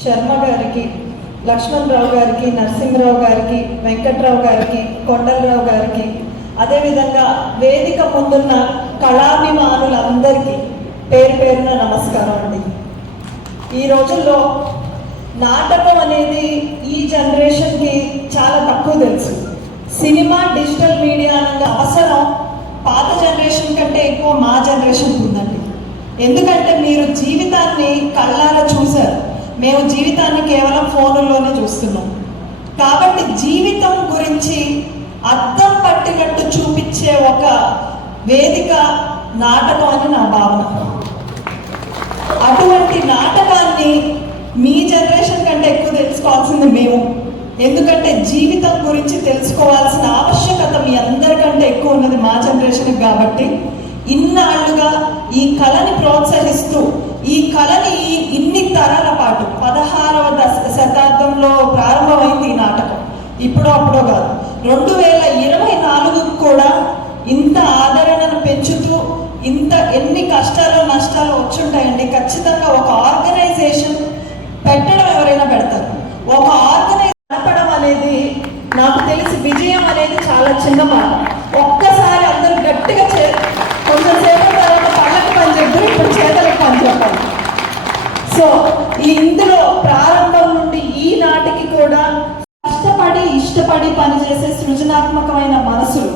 శర్మ గారికి లక్ష్మణరావు గారికి నరసింహరావు గారికి వెంకట్రావు గారికి కొండలరావు గారికి అదేవిధంగా వేదిక ముందున్న కళాభిమానులందరికీ పేరు పేరున నమస్కారం అండి. ఈ రోజుల్లో నాటకం అనేది ఈ జనరేషన్కి చాలా తక్కువ తెలుసు. సినిమా డిజిటల్ మీడియా అన్న అవసరం పాత జనరేషన్ కంటే ఎక్కువ మా జనరేషన్కి ఉందండి. ఎందుకంటే మీరు జీవితాన్ని కళ్ళారా చూశారు. మేము జీవితాన్ని కేవలం ఫోన్లోనే చూస్తున్నాం. కాబట్టి జీవితం గురించి అర్థం పట్టినట్టు చూపించే ఒక వేదిక నాటకం అని నా భావన. అటువంటి నాటకాన్ని మీ జనరేషన్ కంటే ఎక్కువ తెలుసుకోవాల్సింది మేము. ఎందుకంటే జీవితం గురించి తెలుసుకోవాల్సిన ఆవశ్యకత మీ అందరికంటే ఎక్కువ ఉన్నది మా జనరేషన్ కాబట్టి ఇన్నాళ్ళుగా ఈ కళని ప్రోత్సహిస్తూ ఈ కళని ఇన్ని తరాల పాటు పదహారవ దశ శతాబ్దంలో ప్రారంభమైంది ఈ నాటకం. ఇప్పుడు అప్పుడో కాదు. రెండు వేల ఇరవై నాలుగు సృజనాత్మకమైన మనసులు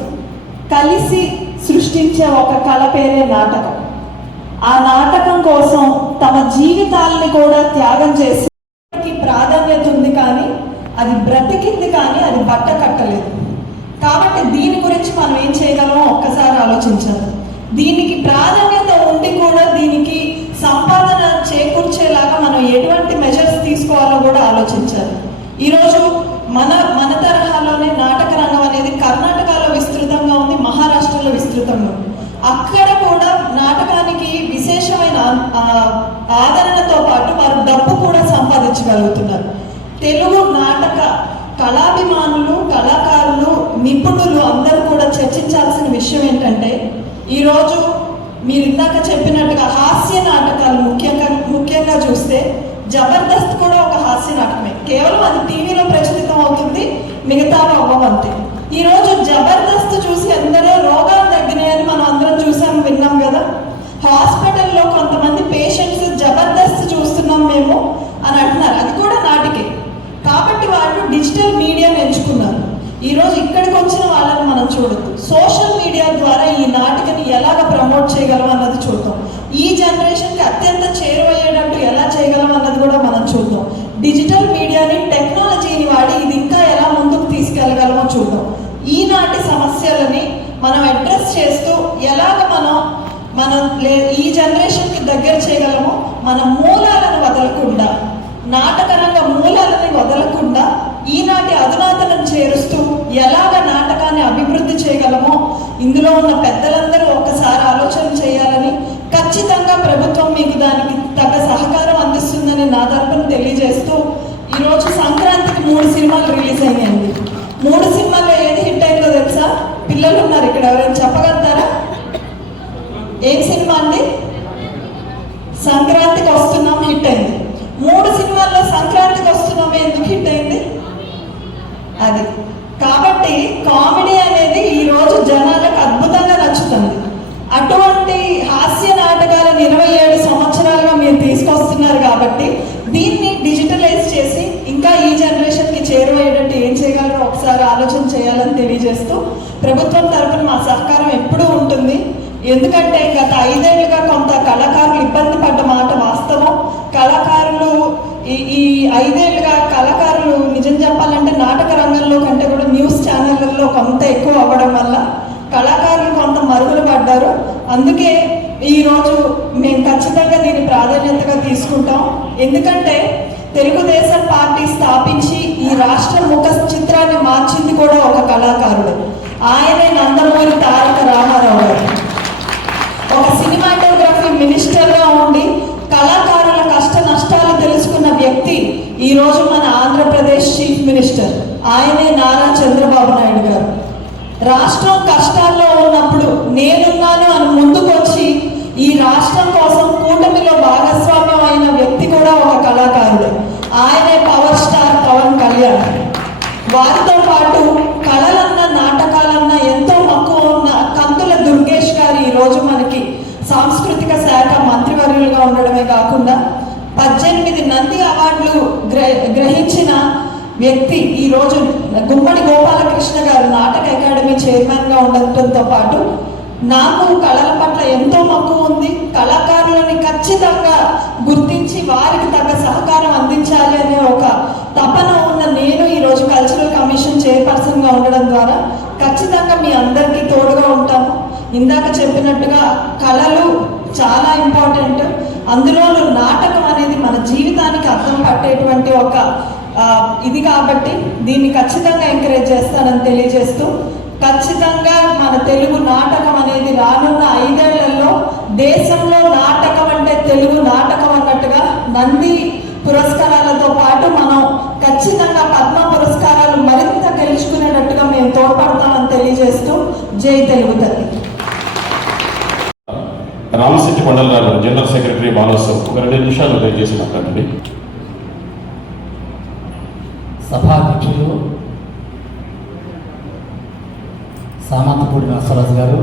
కలిసి సృష్టించే ఒక కళ పేరే నాటకం. ఆ నాటకం కోసం తమ జీవితాలని కూడా త్యాగం చేసి ప్రాధాన్యత ఉంది కానీ అది బ్రతికింది కానీ అది బట్ట కట్టలేదు. కాబట్టి దీని గురించి మనం ఏం చేయగలమో ఒక్కసారి ఆలోచించాలి. దీనికి ప్రాధాన్యత ఉండి కూడా దీనికి సంపాదన చేకూర్చేలాగా మనం ఎటువంటి మెజర్స్ తీసుకోవాలో కూడా ఆలోచించాలి ఈరోజు మన మన తరహాలోనే నాటక రంగం అనేది కర్ణాటకలో విస్తృతంగా ఉంది మహారాష్ట్రలో విస్తృతంగా ఉంది అక్కడ కూడా నాటకానికి విశేషమైన ఆ, ఆదరణతో పాటు వారు డబ్బు కూడా సంపాదించగలుగుతున్నారు. తెలుగు నాటక కళాభిమానులు కళాకారులు నిపుణులు అందరూ కూడా చర్చించాల్సిన విషయం ఏంటంటే ఈరోజు మీరు ఇందాక చెప్పినట్టుగా హాస్య నాటకాలు ముఖ్యంగా ముఖ్యంగా చూస్తే జబర్దస్త్ కూడా ఒక హాస్య నాటకమే. కేవలం అది టీవీలో ప్రచురితం అవుతుంది మిగతా అవ్వవంతే ఈరోజు జబర్దస్త్ చూసి ఎందరో రోగాలు తగ్గినాయని మనం అందరం చూసాం విన్నాం కదా. హాస్పిటల్లో కొంతమంది పేషెంట్స్ జబర్దస్త్ చూస్తున్నాం మేము అని అంటున్నారు. అది కూడా నాటికే. కాబట్టి వాళ్ళు డిజిటల్ మీడియాని ఎంచుకున్నారు. ఈరోజు ఇక్కడికి వచ్చిన వాళ్ళని మనం చూడొద్దు. సోషల్ మీడియా ద్వారా ఈ నాటికని ఎలాగ ప్రమోట్ చేయగలం అన్నది చూద్దాం. ఈ జనరేషన్కి అత్యంత చేరువయ్యేటట్టు ఎలా చేయగలం అన్నది కూడా మనం చూద్దాం. డిజిటల్ మీడియాని టెక్నాలజీని వాడి ఇది ఇంకా ఎలా ముందుకు తీసుకెళ్ళగలమో చూద్దాం. ఈనాటి సమస్యలని మనం అడ్రస్ చేస్తూ ఎలాగ మనం మనం లే- ఈ జనరేషన్కి దగ్గర చేయగలమో మన మూలాలను వదలకుండా నాటక రంగ మూలాలని వదలకుండా ఈనాటి అధునాతనం చేరుస్తూ ఎలాగ నాటకాన్ని అభివృద్ధి చేయగలమో ఇందులో ఉన్న పెద్దలందరూ ఒకసారి ఆలోచన చేయాలని ఖచ్చితంగా ప్రభుత్వం మీకు దానికి తగ్గ సహకారం అందిస్తుందని నా తరపున తెలియజేస్తూ ఈరోజు సంక్రాంతికి మూడు సినిమాలు రిలీజ్ అయ్యాయండి మూడు సినిమాల్లో ఏది హిట్ అయిందో తెలుసా? పిల్లలు ఉన్నారు ఇక్కడ ఎవరైనా చెప్పగలుగుతారా? ఏం సినిమా అండి? సంక్రాంతికి వస్తున్నాం హిట్ అయింది. మూడు సినిమాల్లో సంక్రాంతికి వస్తున్నాం ఎందుకు హిట్ అయింది? అది. కాబట్టి కామెడీ అనేది ఈ రోజు జనాలకు అద్భుతంగా ఎందుకంటే గత ఐదేళ్ళుగా కొంత కళాకారులు ఇబ్బంది పడ్డ మాట వాస్తవం. కళాకారులు ఈ ఈ ఐదేళ్ళుగా కళాకారులు నిజం చెప్పాలంటే నాటక రంగంలో కంటే కూడా న్యూస్ ఛానళ్ళల్లో కొంత ఎక్కువ అవ్వడం వల్ల కళాకారులు కొంత మరుగులు పడ్డారు. అందుకే ఈరోజు మేము ఖచ్చితంగా దీన్ని ప్రాధాన్యతగా తీసుకుంటాం. ఎందుకంటే తెలుగుదేశం పార్టీ స్థాపించి ఈ రాష్ట్ర ముఖ చిత్రాన్ని మార్చింది కూడా ఒక కళాకారుడు. ఆయనే నందమూరి తారక రామారావు గారు. ఒక సినిమాటోగ్రఫీ మినిస్టర్గా ఉండి కళాకారుల కష్ట నష్టాలు తెలుసుకున్న వ్యక్తి ఈ రోజు మన ఆంధ్రప్రదేశ్ చీఫ్ మినిస్టర్. ఆయనే నారా చంద్రబాబు నాయుడు గారు. రాష్ట్రం కష్టాల్లో ఉన్నప్పుడు నేనున్నాను అని ముందుకొచ్చి ఈ రాష్ట్రం కోసం కూటమిలో భాగస్వామ్యం అయిన వ్యక్తి కూడా ఒక కళాకారుడే. ఉండడమే కాకుండా పద్దెనిమిది నంది అవార్డులు గ్రహించిన వ్యక్తి ఈ రోజు గుమ్మడి గోపాలకృష్ణ గారు నాటక అకాడమీ చైర్మన్గా ఉండటంతో పాటు నాకు కళల పట్ల ఎంతో మక్కువ ఉంది. కళాకారులని ఖచ్చితంగా గుర్తించి వారికి తగ్గ సహకారం అందించాలి అనే ఒక తపన ఉన్న నేను ఈ రోజు కల్చరల్ కమిషన్ చైర్పర్సన్గా ఉండడం ద్వారా ఖచ్చితంగా మీ అందరికీ తోడుగా ఉంటాము ఇందాక చెప్పినట్టుగా కళలు చాలా ఇంపార్టెంట్ అందులోనూ నాటకం అనేది మన జీవితానికి అర్థం పట్టేటువంటి ఒక ఇది కాబట్టి దీన్ని ఖచ్చితంగా ఎంకరేజ్ చేస్తానని తెలియజేస్తూ ఖచ్చితంగా మన తెలుగు నాటకం అనేది రానున్న ఐదేళ్ళలో దేశంలో నాటకం అంటే తెలుగు నాటకం అన్నట్టుగా నంది పురస్కారాలతో పాటు మనం ఖచ్చితంగా పద్మ పురస్కారాలు మరింత గెలుచుకునేటట్టుగా మేము తోడ్పడతామని తెలియజేస్తూ జై తెలుగు తల్లి. రామశెట్టి మండల్ గారు జనరల్ సెక్రటరీ బాలోత్సవ్ ఒక రెండు నిమిషాలు దయచేసి మాట్లాడండి. సభాధ్యక్షులు సామంతపూడి నరసరాజు గారు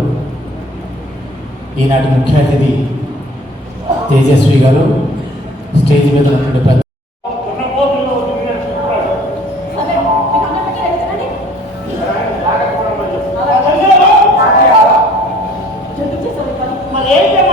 ఈనాటి ముఖ్య అతిథి తేజస్వి గారు స్టేజ్ మీద ఉన్నటువంటి పెద్ద మరి